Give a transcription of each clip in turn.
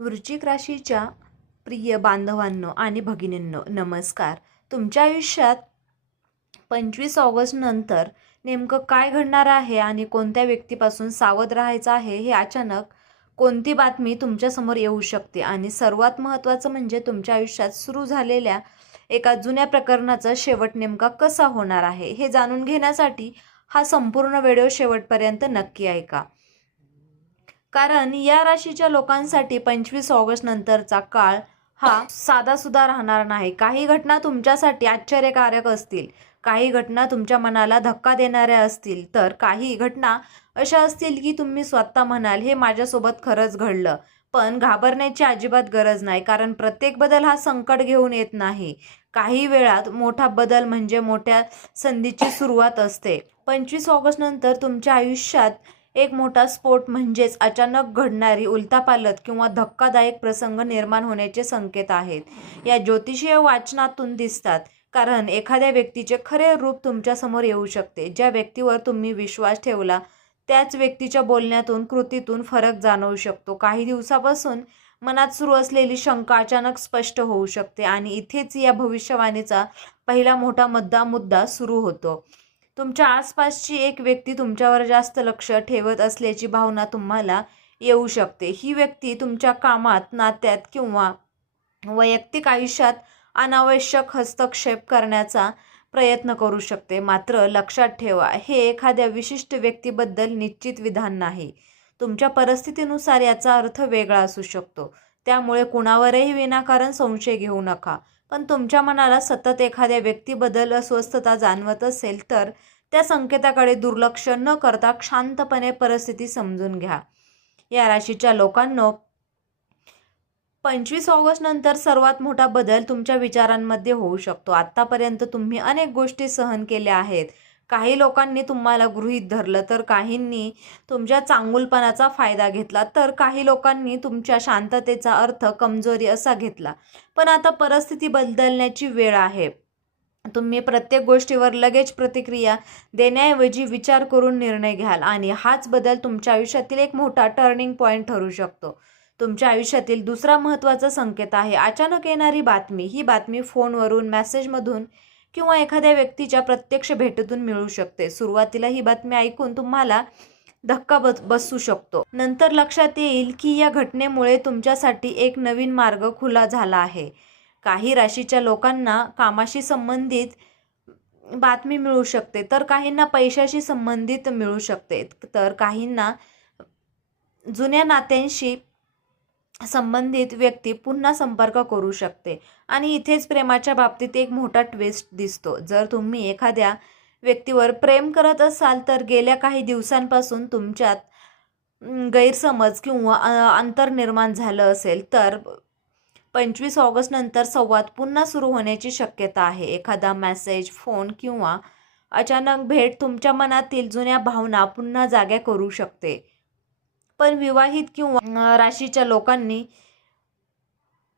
वृश्चिक राशीच्या प्रिय बांधवांनो आणि भगिनींनो नमस्कार. तुमच्या आयुष्यात 25 ऑगस्ट नंतर नेमकं काय घडणार आहे आणि कोणत्या व्यक्तीपासून सावध राहायचं आहे, हे अचानक कोणती बातमी तुमच्यासमोर येऊ शकते आणि सर्वात महत्त्वाचं म्हणजे तुमच्या आयुष्यात सुरू झालेल्या एका जुन्या प्रकरणाचा शेवट नेमका कसा होणार आहे हे जाणून घेण्यासाठी हा संपूर्ण व्हिडिओ शेवटपर्यंत नक्की ऐका. कारण या राशीच्या लोकांसाठी 25 ऑगस्ट नंतरचा काळ हा साधासुद्धा राहणार नाही. काही घटना तुमच्यासाठी आश्चर्यकारक असतील, काही घटना तुमच्या मनाला धक्का देणाऱ्या असतील, तर काही घटना अशा असतील की तुम्ही स्वतः म्हणाल हे माझ्यासोबत खरंच घडलं. पण घाबरण्याची अजिबात गरज नाही, कारण प्रत्येक बदल हा संकट घेऊन येत नाही. काही वेळात मोठा बदल म्हणजे मोठ्या संधीची सुरुवात असते. 25 ऑगस्ट नंतर तुमच्या आयुष्यात एक मोठा स्फोट म्हणजेच अचानक घडणारी उलथापालथ किंवा धक्कादायक प्रसंग निर्माण होण्याचे संकेत आहेत. या ज्योतिषीय वाचनातून दिसतात, कारण एखाद्या व्यक्तीचे खरे रूप तुमच्यासमोर येऊ शकते. ज्या व्यक्तीवर तुम्ही विश्वास ठेवला त्याच व्यक्तीच्या बोलण्यातून, कृतीतून फरक जाणवू शकतो. काही दिवसापासून मनात सुरू असलेली शंका अचानक स्पष्ट होऊ शकते आणि इथेच या भविष्यवाणीचा पहिला मोठा मुद्दा सुरू होतो. तुमच्या आसपासची एक व्यक्ती तुमच्यावर जास्त लक्ष ठेवत असल्याची भावना तुम्हाला येऊ शकते. ही व्यक्ती तुमच्या कामात, नात्यात किंवा वैयक्तिक आयुष्यात अनावश्यक हस्तक्षेप करण्याचा प्रयत्न करू शकते. मात्र लक्षात ठेवा, हे एखाद्या विशिष्ट व्यक्तीबद्दल निश्चित विधान नाही. तुमच्या परिस्थितीनुसार याचा अर्थ वेगळा असू शकतो. त्यामुळे कुणावरही विनाकारण संशय घेऊ नका. पण तुमच्या मनाला सतत एखाद्या व्यक्तीबद्दल अस्वस्थता जाणवत असेल तर त्या संकेताकडे दुर्लक्ष न करता शांतपणे परिस्थिती समजून घ्या. या राशीच्या लोकांनो, 25 ऑगस्ट नंतर सर्वात मोठा बदल तुमच्या विचारांमध्ये होऊ शकतो. आतापर्यंत तुम्ही अनेक गोष्टी सहन केल्या आहेत. काही लोकांनी तुम्हाला गृहीत धरलं, तर काहींनी तुमच्या चांगुलपणाचा फायदा घेतला, तर काही लोकांनी तुमच्या शांततेचा अर्थ कमजोरी असा घेतला. पण आता परिस्थिती बदलण्याची वेळ आहे. तुम्ही प्रत्येक गोष्टीवर लगेच प्रतिक्रिया देण्याऐवजी विचार करून निर्णय घ्याल आणि हाच बदल तुमच्या आयुष्यातील एक मोठा टर्निंग पॉईंट ठरू शकतो. तुमच्या आयुष्यातील दुसरा महत्त्वाचा संकेत आहे अचानक येणारी बातमी. ही बातमी फोनवरून, मेसेजमधून किंवा एखाद्या व्यक्तीच्या प्रत्यक्ष भेटीतून मिळू शकते. सुरुवातीला ही बातमी ऐकून तुम्हाला धक्का बसू शकतो. नंतर लक्षात येईल की या घटनेमुळे तुमच्यासाठी एक नवीन मार्ग खुला झाला आहे. काही राशीच्या लोकांना कामाशी संबंधित बातमी मिळू शकते, तर काहींना पैशाशी संबंधित मिळू शकते, तर काहींना जुन्या नात्यांशी संबंधित व्यक्ती पुन्हा संपर्क करू शकते. आणि इथेच प्रेमाच्या बाबतीत एक मोठा ट्विस्ट दिसतो. जर तुम्ही एखाद्या व्यक्तीवर प्रेम करत असाल तर गेल्या काही दिवसांपासून तुमच्यात गैरसमज किंवा अंतर निर्माण झालं असेल तर 25 ऑगस्ट नंतर संवाद पुन्हा सुरू होण्याची शक्यता आहे. एखादा मेसेज, फोन किंवा अचानक भेट तुमच्या मनातील जुन्या भावना पुन्हा जाग्या करू शकते. पण विवाहित किंवा राशीच्या लोकांनी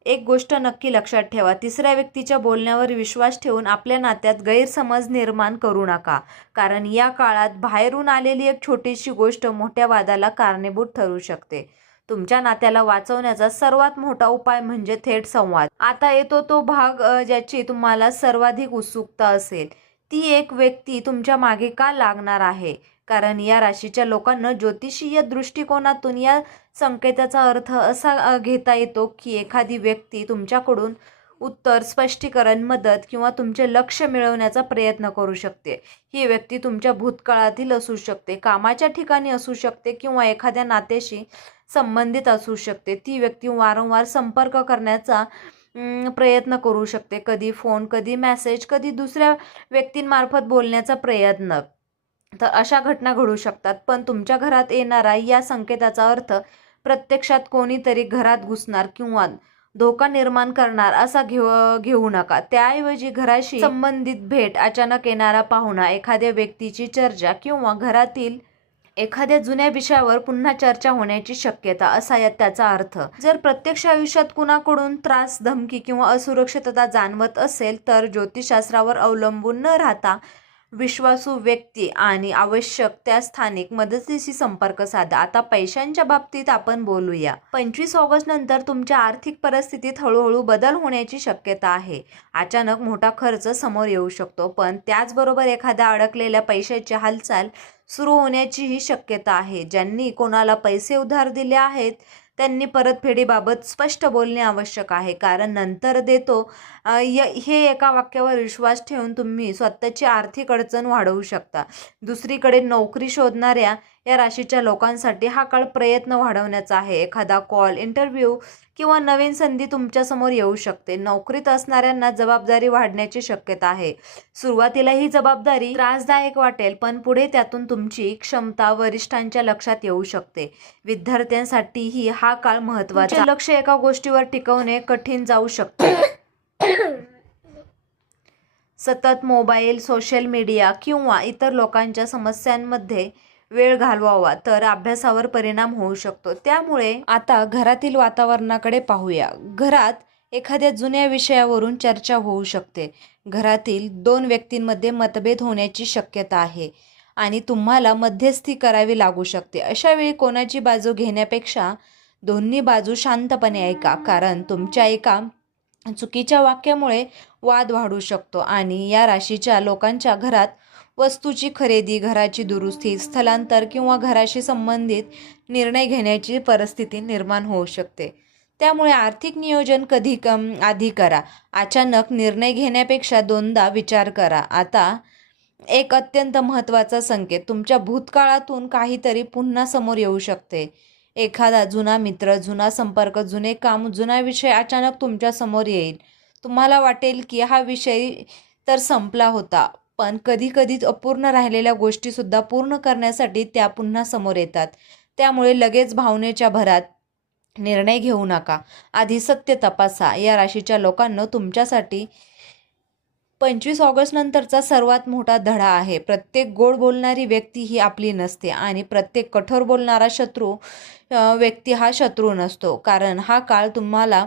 एक गोष्ट नक्की लक्षात ठेवा, तिसऱ्या व्यक्तीच्या बोलण्यावर विश्वास ठेवून आपल्या नात्यात गैरसमज निर्माण करू नका. कारण या काळात बाहेरून आलेली एक छोटीशी गोष्ट मोठ्या वादाला कारणीभूत ठरू शकते. तुमच्या नात्याला वाचवण्याचा सर्वात मोठा उपाय म्हणजे थेट संवाद. आता येतो तो भाग ज्याची तुम्हाला सर्वाधिक उत्सुकता असेल. ती एक व्यक्ती तुमच्या मागे का लागणार आहे? कारण या राशीच्या लोकांना ज्योतिषीय दृष्टिकोनातून या संकेताचा अर्थ असा घेता येतो की एखादी व्यक्ती तुमच्याकडून उत्तर, स्पष्टीकरण, मदत किंवा तुमचे लक्ष मिळवण्याचा प्रयत्न करू शकते. ही व्यक्ती तुमच्या भूतकाळातील असू शकते, कामाच्या ठिकाणी असू शकते किंवा एखाद्या नात्याशी संबंधित असू शकते. ती व्यक्ती वारंवार संपर्क करण्याचा प्रयत्न करू शकते. कधी फोन, कधी मेसेज, कधी दुसऱ्या व्यक्तींमार्फत बोलण्याचा प्रयत्न. तर अशा घटना घडू शकतात. पण तुमच्या घरात येणारा या संकेताचा अर्थ प्रत्यक्षात कोणीतरी घरात घुसणार किंवा धोका निर्माण करणार असा घेऊ नका. त्याऐवजी घराशी संबंधित भेट, अचानक येणारा पाहुणा, एखाद्या व्यक्तीची चर्चा किंवा घरातील एखाद्या जुन्या विषयावर पुन्हा चर्चा होण्याची शक्यता असा त्याचा अर्थ. जर प्रत्यक्ष आयुष्यात कुणाकडून त्रास, धमकी किंवा असुरक्षितता जाणवत असेल तर ज्योतिषशास्त्रावर अवलंबून न राहता विश्वासू व्यक्ती आणि आवश्यक त्या स्थानिक मदतीशी संपर्क साधा. आता पैशांच्या बाबतीत आपण बोलूया. 25 ऑगस्ट नंतर तुमच्या आर्थिक परिस्थितीत हळूहळू बदल होण्याची शक्यता आहे. अचानक मोठा खर्च समोर येऊ शकतो, पण त्याचबरोबर एखाद्या अडकलेल्या पैशाची हालचाल सुरू होण्याचीही शक्यता आहे. ज्यांनी कोणाला पैसे उधार दिले आहेत त्यांनी परतफेडीबाबत स्पष्ट बोलणे आवश्यक आहे, कारण नंतर देतो हे एका वाक्यावर विश्वास ठेवून तुम्ही स्वतःची आर्थिक अडचण वाढवू शकता. दुसरीकडे नोकरी शोधणाऱ्या या राशीच्या लोकांसाठी हा काळ प्रयत्न वाढवण्याचा आहे. एखादा कॉल, इंटरव्ह्यू किंवा नवीन संधी तुमच्यासमोर येऊ शकते. नोकरीत असणाऱ्यांना जबाबदारी वाढण्याची शक्यता आहे. सुरुवातीला ही जबाबदारी त्रासदायक वाटेल, पण पुढे त्यातून तुमची क्षमता वरिष्ठांच्या लक्षात येऊ शकते. विद्यार्थ्यांसाठीही हा काळ महत्त्वाचा. लक्ष एका गोष्टीवर टिकवणे कठीण जाऊ शकते. सतत मोबाईल, सोशल मीडिया किंवा इतर लोकांच्या समस्यांमध्ये वेळ घालवावा तर अभ्यासावर परिणाम होऊ शकतो. त्यामुळे आता घरातील वातावरणाकडे पाहूया. घरात एखाद्या जुन्या विषयावरून चर्चा होऊ शकते. घरातील 2 व्यक्तींमध्ये मतभेद होण्याची शक्यता आहे आणि तुम्हाला मध्यस्थी करावी लागू शकते. अशा वेळी कोणाची बाजू घेण्यापेक्षा दोन्ही बाजू शांतपणे ऐका, कारण तुमच्या एका चुकीच्या वाक्यामुळे वाद वाढू शकतो. आणि या राशीच्या लोकांच्या घरात वस्तूची खरेदी, घराची दुरुस्ती, स्थलांतर किंवा घराशी संबंधित निर्णय घेण्याची परिस्थिती निर्माण होऊ शकते. त्यामुळे आर्थिक नियोजन आधी करा. अचानक निर्णय घेण्यापेक्षा दोनदा विचार करा. आता एक अत्यंत महत्त्वाचा संकेत, तुमच्या भूतकाळातून काहीतरी पुन्हा समोर येऊ शकते. एखादा जुना मित्र, जुना संपर्क, जुने काम, जुना विषय अचानक तुमच्या समोर येईल. तुम्हाला वाटेल की हा विषय तर संपला होता, पण कधीकधी अपूर्ण राहिलेल्या गोष्टीसुद्धा पूर्ण करण्यासाठी त्या पुन्हा समोर येतात. त्यामुळे लगेच भावनेच्या भरात निर्णय घेऊ नका. आधी सत्य तपासा. या राशीच्या लोकांना तुमच्यासाठी 25 ऑगस्ट नंतरचा सर्वात मोठा धडा आहे. प्रत्येक गोड बोलणारी व्यक्ती ही आपली नसते आणि प्रत्येक कठोर बोलणारा व्यक्ती हा शत्रू नसतो. कारण हा काळ तुम्हाला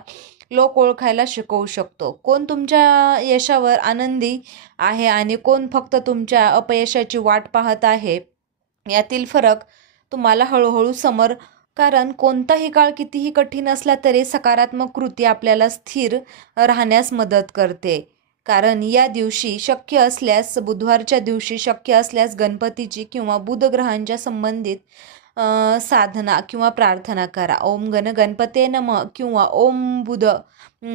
लोक ओळखायला शिकवू शकतो. कोण तुमच्या यशावर आनंदी आहे आणि कोण फक्त तुमच्या अपयशाची वाट पाहत आहे, यातील फरक तुम्हाला हळूहळू कारण कोणताही काळ कितीही कठीण असला तरी सकारात्मक कृती आपल्याला स्थिर राहण्यास मदत करते. कारण या दिवशी शक्य असल्यास, बुधवारच्या दिवशी शक्य असल्यास गणपतीची किंवा बुध ग्रहांच्या संबंधित साधना किंवा प्रार्थना करा. ओम गणपते नमः किंवा ओम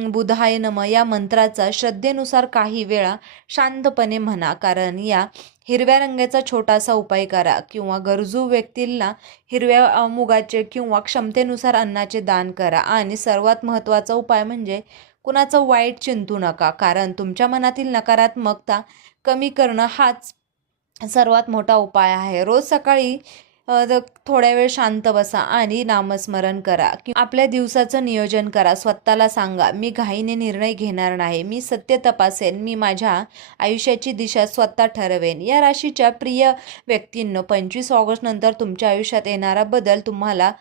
बुधाय नमः या मंत्राचा श्रद्धेनुसार काही वेळा शांतपणे म्हणा. कारण या हिरव्या रंगाचा छोटासा उपाय करा किंवा गरजू व्यक्तींना हिरव्या मुगाचे किंवा क्षमतेनुसार अन्नाचे दान करा. आणि सर्वात महत्त्वाचा उपाय म्हणजे कुणाचं वाईट चिंतू नका, कारण तुमच्या मनातील नकारात्मकता कमी करणं हाच सर्वात मोठा उपाय आहे. रोज सकाळी थोड्या वेळ शांत बसा आणि नामस्मरण करा. आपल्या दिवसाचं नियोजन करा. स्वतःला सांगा, मी घाईने निर्णय घेणार नाही, मी सत्य तपासेन, मी माझ्या आयुष्याची दिशा स्वतः ठरवेन. या राशीच्या प्रिय व्यक्तींनो, 25 ऑगस्ट नंतर तुमच्या आयुष्यात येणारा बदल तुम्हाला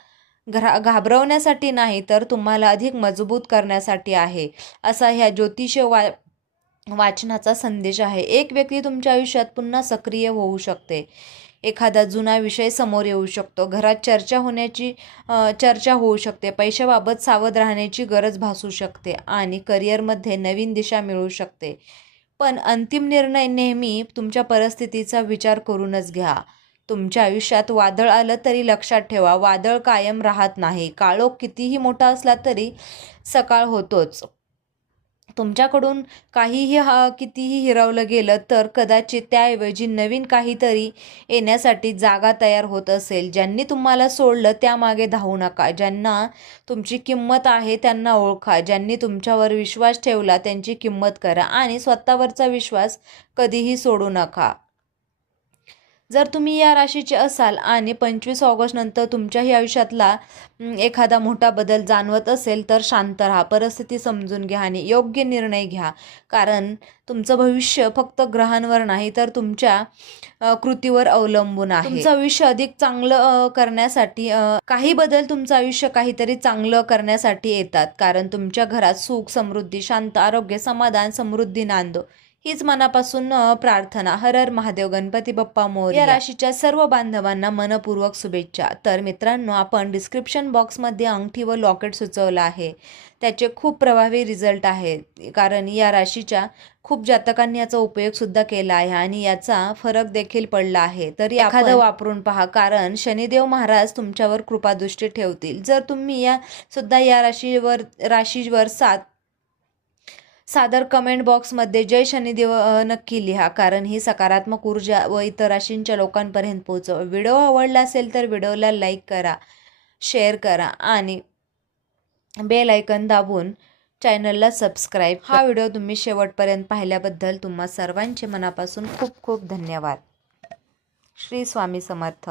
घाबरवण्यासाठी नाही तर तुम्हाला अधिक मजबूत करण्यासाठी आहे, असा ह्या ज्योतिष वाचनाचा संदेश आहे. एक व्यक्ती तुमच्या आयुष्यात पुन्हा सक्रिय होऊ शकते. एखादा जुना विषय समोर येऊ शकतो. घरात चर्चा होऊ शकते. पैशाबाबत सावध राहण्याची गरज भासू शकते आणि करिअरमध्ये नवीन दिशा मिळू शकते. पण अंतिम निर्णय नेहमी तुमच्या परिस्थितीचा विचार करूनच घ्या. तुमच्या आयुष्यात वादळ आलं तरी लक्षात ठेवा, वादळ कायम राहत नाही. काळोख कितीही मोठा असला तरी सकाळ होतोच. तुमच्याकडून कितीही हिरावलं गेलं तर कदाचित त्याऐवजी नवीन काहीतरी येण्यासाठी जागा तयार होत असेल. ज्यांनी तुम्हाला सोडलं त्यामागे धावू नका. ज्यांना तुमची किंमत आहे त्यांना ओळखा. ज्यांनी तुमच्यावर विश्वास ठेवला त्यांची किंमत करा आणि स्वतःवरचा विश्वास कधीही सोडू नका. जर तुम्ही या राशीचे असाल आणि 25 ऑगस्ट नंतर तुमच्याही आयुष्यातला एखादा मोठा बदल जाणवत असेल तर शांत राहा, परिस्थिती समजून घ्या आणि योग्य निर्णय घ्या. कारण तुमचं भविष्य फक्त ग्रहांवर नाही तर तुमच्या कृतीवर अवलंबून आहे. तुमचं आयुष्य अधिक चांगलं करण्यासाठी काही बदल तुमचं आयुष्य काहीतरी चांगलं करण्यासाठी येतात. कारण तुमच्या घरात सुख, समृद्धी, शांत, आरोग्य, समाधान, समृद्धी नांदो. हीच मनापासून प्रार्थना. हर हर महादेव, गणपती बाप्पा मोरया. या राशीच्या सर्व बांधवांना मनपूर्वक शुभेच्छा. तर मित्रांनो, आपण डिस्क्रिप्शन बॉक्समध्ये अंगठी व लॉकेट सुचवलं आहे. त्याचे खूप प्रभावी रिझल्ट आहेत, कारण या राशीच्या खूप जातकांनी याचा उपयोग सुद्धा केला आहे आणि याचा फरक देखील पडला आहे. तर एखादं वापरून पहा, कारण शनिदेव महाराज तुमच्यावर कृपादृष्टी ठेवतील. जर तुम्ही या राशीवर सादर कमेंट बॉक्समध्ये जय शनिदेव नक्की लिहा, कारण ही सकारात्मक ऊर्जा व इतर राशींच्या लोकांपर्यंत पोहोचवा. व्हिडिओ आवडला असेल तर व्हिडिओला लाईक करा, शेअर करा आणि बेल आयकन दाबून चॅनलला सबस्क्राईब. हा व्हिडिओ तुम्ही शेवटपर्यंत पाहिल्याबद्दल तुम्हा सर्वांचे मनापासून खूप खूप धन्यवाद. श्री स्वामी समर्थ.